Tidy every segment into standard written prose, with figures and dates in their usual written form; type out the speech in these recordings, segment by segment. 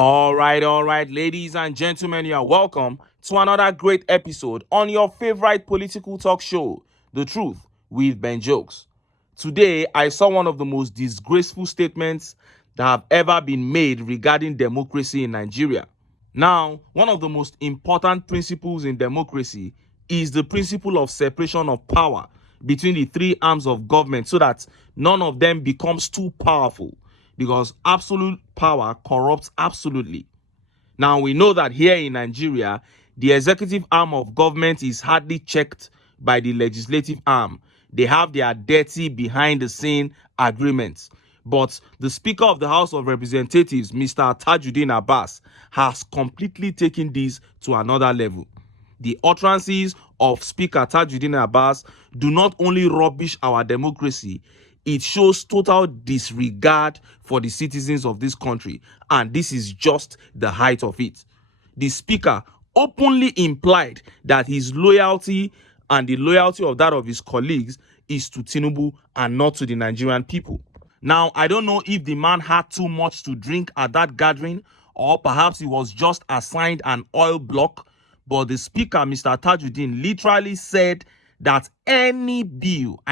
All right, ladies and gentlemen, you are welcome to another great episode on your favorite political talk show, The Truth with Ben Jokes. Today, I saw one of the most disgraceful statements that have ever been made regarding democracy in Nigeria. Now, one of the most important principles in democracy is the principle of separation of power between the three arms of government so that none of them becomes too powerful, because absolute power corrupts absolutely. Now, we know that here in Nigeria, the executive arm of government is hardly checked by the legislative arm. They have their dirty behind the scene agreements. But the Speaker of the House of Representatives, Mr. Tajudeen Abbas, has completely taken this to another level. The utterances of Speaker Tajudeen Abbas do not only rubbish our democracy, it shows total disregard for the citizens of this country, and this is just the height of it. The speaker openly implied that his loyalty and the loyalty of that of his colleagues is to Tinubu and not to the Nigerian people. Now, I don't know if the man had too much to drink at that gathering, or perhaps he was just assigned an oil block, but the speaker, Mr. Tajudeen, literally said that any bill,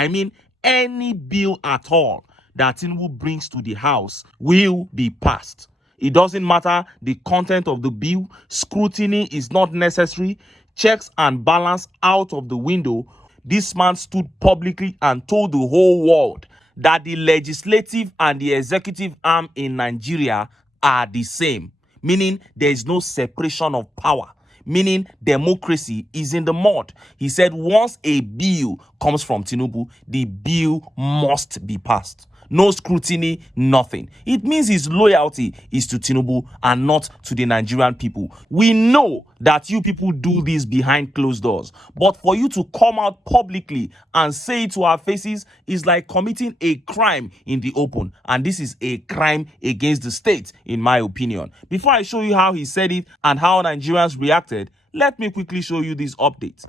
any bill at all that Tinubu brings to the house will be passed. It doesn't matter the content of the bill. Scrutiny is not necessary. Checks and balance out of the window. This man stood publicly and told the whole world that the legislative and the executive arm in Nigeria are the same, meaning there is no separation of power, meaning democracy is in the mud. He said once a bill comes from Tinubu, the bill must be passed. No scrutiny, nothing. It means his loyalty is to Tinubu and not to the Nigerian people. We know that you people do this behind closed doors, but for you to come out publicly and say it to our faces is like committing a crime in the open, and this is a crime against the state, in my opinion. Before I show you how he said it and how Nigerians reacted, let me quickly show you this update.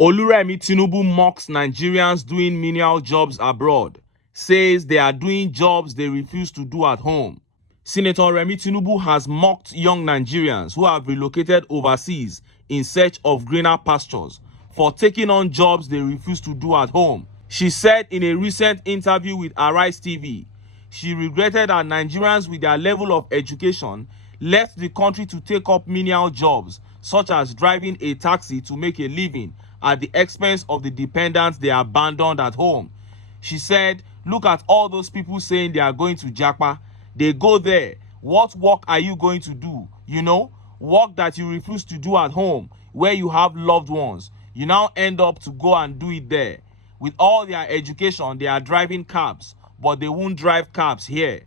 Remi Tinubu mocks Nigerians doing menial jobs abroad, says they are doing jobs they refuse to do at home. Senator Remi Tinubu has mocked young Nigerians who have relocated overseas in search of greener pastures for taking on jobs they refuse to do at home. She said in a recent interview with Arise TV, she regretted that Nigerians with their level of education left the country to take up menial jobs, such as driving a taxi to make a living at the expense of the dependents they abandoned at home. She said, look at all those people saying they are going to Japa. They go there. What work are you going to do? Work that you refuse to do at home, where you have loved ones. You now end up to go and do it there. With all their education, they are driving cabs, but they won't drive cabs here.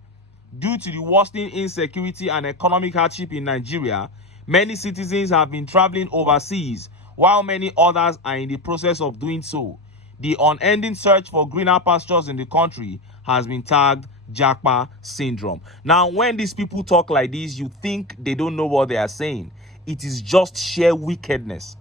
Due to the worsening insecurity and economic hardship in Nigeria, many citizens have been traveling overseas, while many others are in the process of doing so. The unending search for greener pastures in the country has been tagged Japa syndrome. Now, when these people talk like this, you think they don't know what they are saying. It is just sheer wickedness.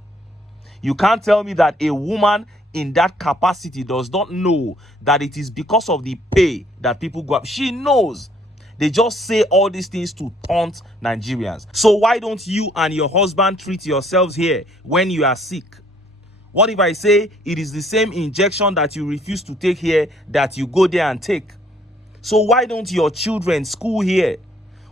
You can't tell me that a woman in that capacity does not know that it is because of the pay that people go up. She knows. They just say all these things to taunt Nigerians. So why don't you and your husband treat yourselves here when you are sick? What if I say it is the same injection that you refuse to take here that you go there and take? So why don't your children school here?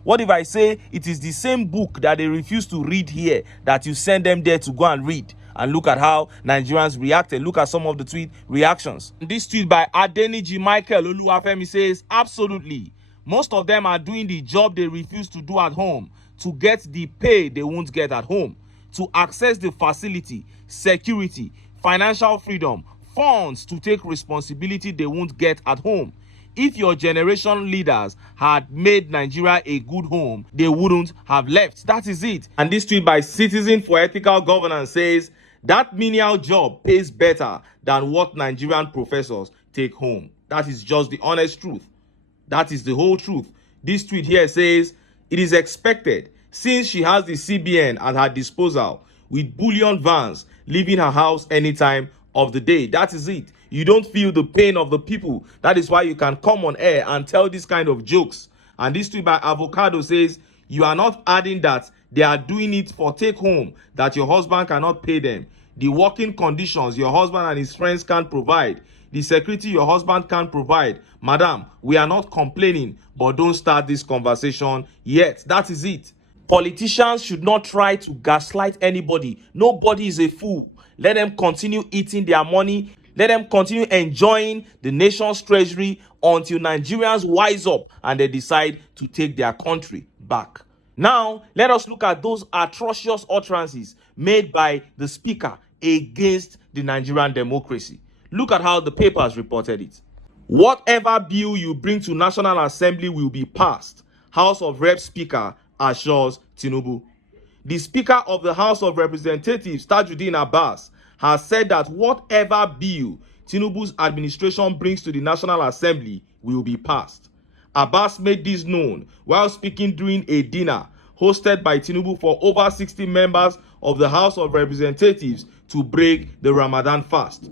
What if I say it is the same book that they refuse to read here that you send them there to go and read? And look at how Nigerians reacted. Look at some of the tweet reactions. This tweet by Adeniji Michael Oluwafemi says, absolutely. Most of them are doing the job they refuse to do at home to get the pay they won't get at home, to access the facility, security, financial freedom, funds to take responsibility they won't get at home. If your generation leaders had made Nigeria a good home, they wouldn't have left. That is it. And this tweet by Citizen for Ethical Governance says, that menial job pays better than what Nigerian professors take home. That is just the honest truth. That is the whole truth. This tweet here says, it is expected, since she has the CBN at her disposal, with bullion vans leaving her house anytime of the day. That is it. You don't feel the pain of the people. That is why you can come on air and tell this kind of jokes. And this tweet by Avocado says, You are not adding that they are doing it for take home, that your husband cannot pay them, the working conditions your husband and his friends can't provide, the security your husband can't provide. Madam, we are not complaining, but don't start this conversation yet. That is it. Politicians should not try to gaslight anybody. Nobody is a fool. Let them continue eating their money. Let them continue enjoying the nation's treasury until Nigerians wise up and they decide to take their country back. Now, let us look at those atrocious utterances made by the speaker against the Nigerian democracy. Look at how the papers reported it. Whatever bill you bring to National Assembly will be passed, House of Rep Speaker assures Tinubu. The Speaker of the House of Representatives, Tajudeen Abbas, has said that whatever bill Tinubu's administration brings to the National Assembly will be passed. Abbas made this known while speaking during a dinner hosted by Tinubu for over 60 members of the House of Representatives to break the Ramadan fast.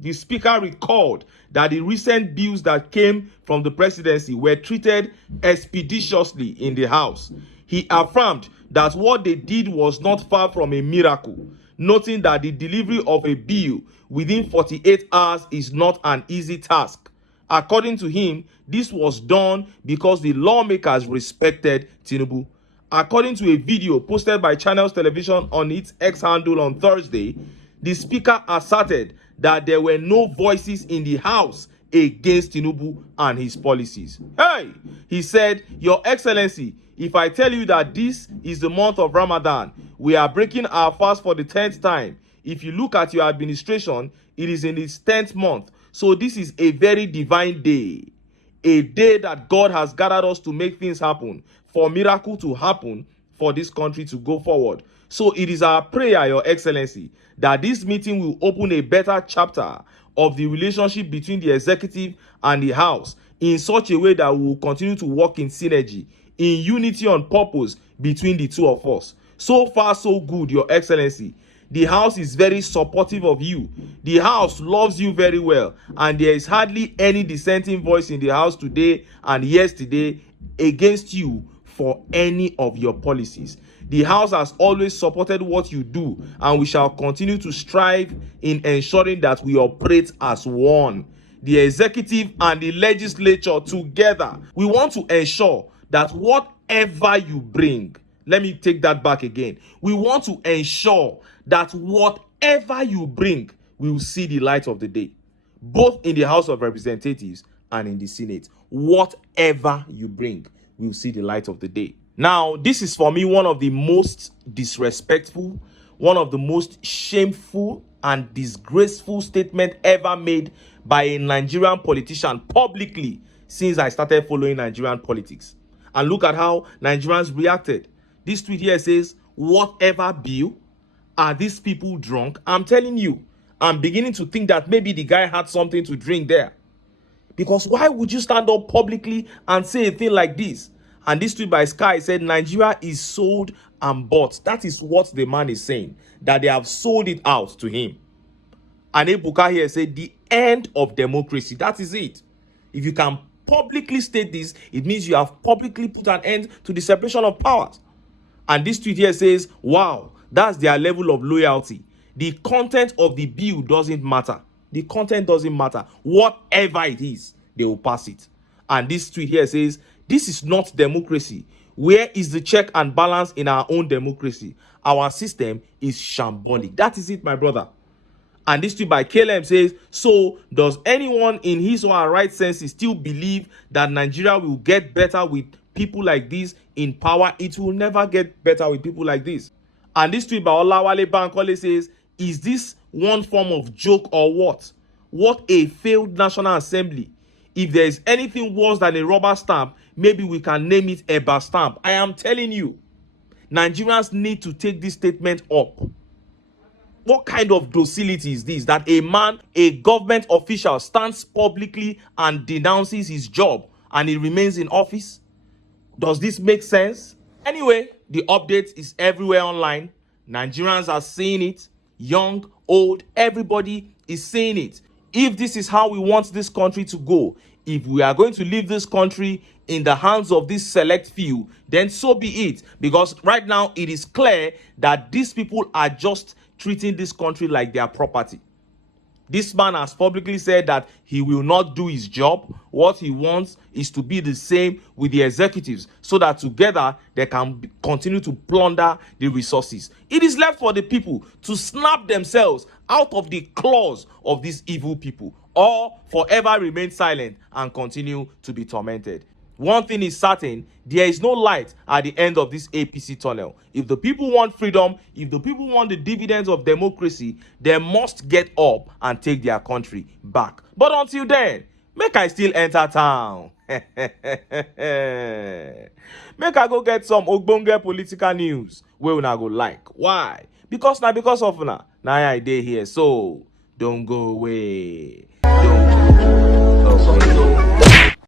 The speaker recalled that the recent bills that came from the presidency were treated expeditiously in the House. He affirmed that what they did was not far from a miracle, noting that the delivery of a bill within 48 hours is not an easy task. According to him, this was done because the lawmakers respected Tinubu. According to a video posted by Channels Television on its X handle on Thursday, the speaker asserted that there were no voices in the House against Tinubu and his policies. Hey, he said, Your Excellency, if I tell you that this is the month of Ramadan, we are breaking our fast for the 10th time. If you look at your administration, it is in its 10th month. So this is a very divine day. A day that God has gathered us to make things happen, for miracle to happen, for this country to go forward. So it is our prayer, Your Excellency, that this meeting will open a better chapter of the relationship between the executive and the House in such a way that we will continue to work in synergy, in unity on purpose between the two of us. So far, so good, Your Excellency. The House is very supportive of you. The House loves you very well, and there is hardly any dissenting voice in the House today and yesterday against you for any of your policies. The House has always supported what you do, and we shall continue to strive in ensuring that we operate as one. The executive and the legislature together, we want to ensure that whatever you bring, let me take that back again. We want to ensure that whatever you bring will see the light of the day, both in the House of Representatives and in the Senate. Whatever you bring will see the light of the day. Now, this is for me one of the most disrespectful, one of the most shameful and disgraceful statements ever made by a Nigerian politician publicly since I started following Nigerian politics. And look at how Nigerians reacted. This tweet here says, whatever bill, are these people drunk? I'm telling you, I'm beginning to think that maybe the guy had something to drink there. Because why would you stand up publicly and say a thing like this? And this tweet by Sky said, Nigeria is sold and bought. That is what the man is saying, that they have sold it out to him. And Ebuka here said, the end of democracy. That is it. If you can publicly state this, it means you have publicly put an end to the separation of powers. And this tweet here says, wow, that's their level of loyalty. The content of the bill doesn't matter. The content doesn't matter. Whatever it is, they will pass it. And this tweet here says, this is not democracy. Where is the check and balance in our own democracy? Our system is shambolic. That is it, my brother. And this tweet by KLM says, so does anyone in his or her right senses still believe that Nigeria will get better with people like this in power? It will never get better with people like this. And this tweet by Olawale Bankole says, is this one form of joke or what? What a failed National Assembly. If there is anything worse than a rubber stamp, maybe we can name it a bar stamp. I am telling you, Nigerians need to take this statement up. What kind of docility is this? That a man, a government official, stands publicly and denounces his job and he remains in office? Does this make sense? Anyway, the update is everywhere online. Nigerians are seeing it. Young, old, everybody is seeing it. If this is how we want this country to go, if we are going to leave this country in the hands of this select few, then so be it. Because right now it is clear that these people are just treating this country like their property. This man has publicly said that he will not do his job. What he wants is to be the same with the executives so that together they can continue to plunder the resources. It is left for the people to snap themselves out of the claws of these evil people, or forever remain silent and continue to be tormented. One thing is certain, there is no light at the end of this APC tunnel. If the people want freedom, if the people want the dividends of democracy, they must get up and take their country back. But until then, make I still enter town. Make I go get some ogbonge political news wey una go like. Why? Because of una I dey here. So don't go away. Don't go away.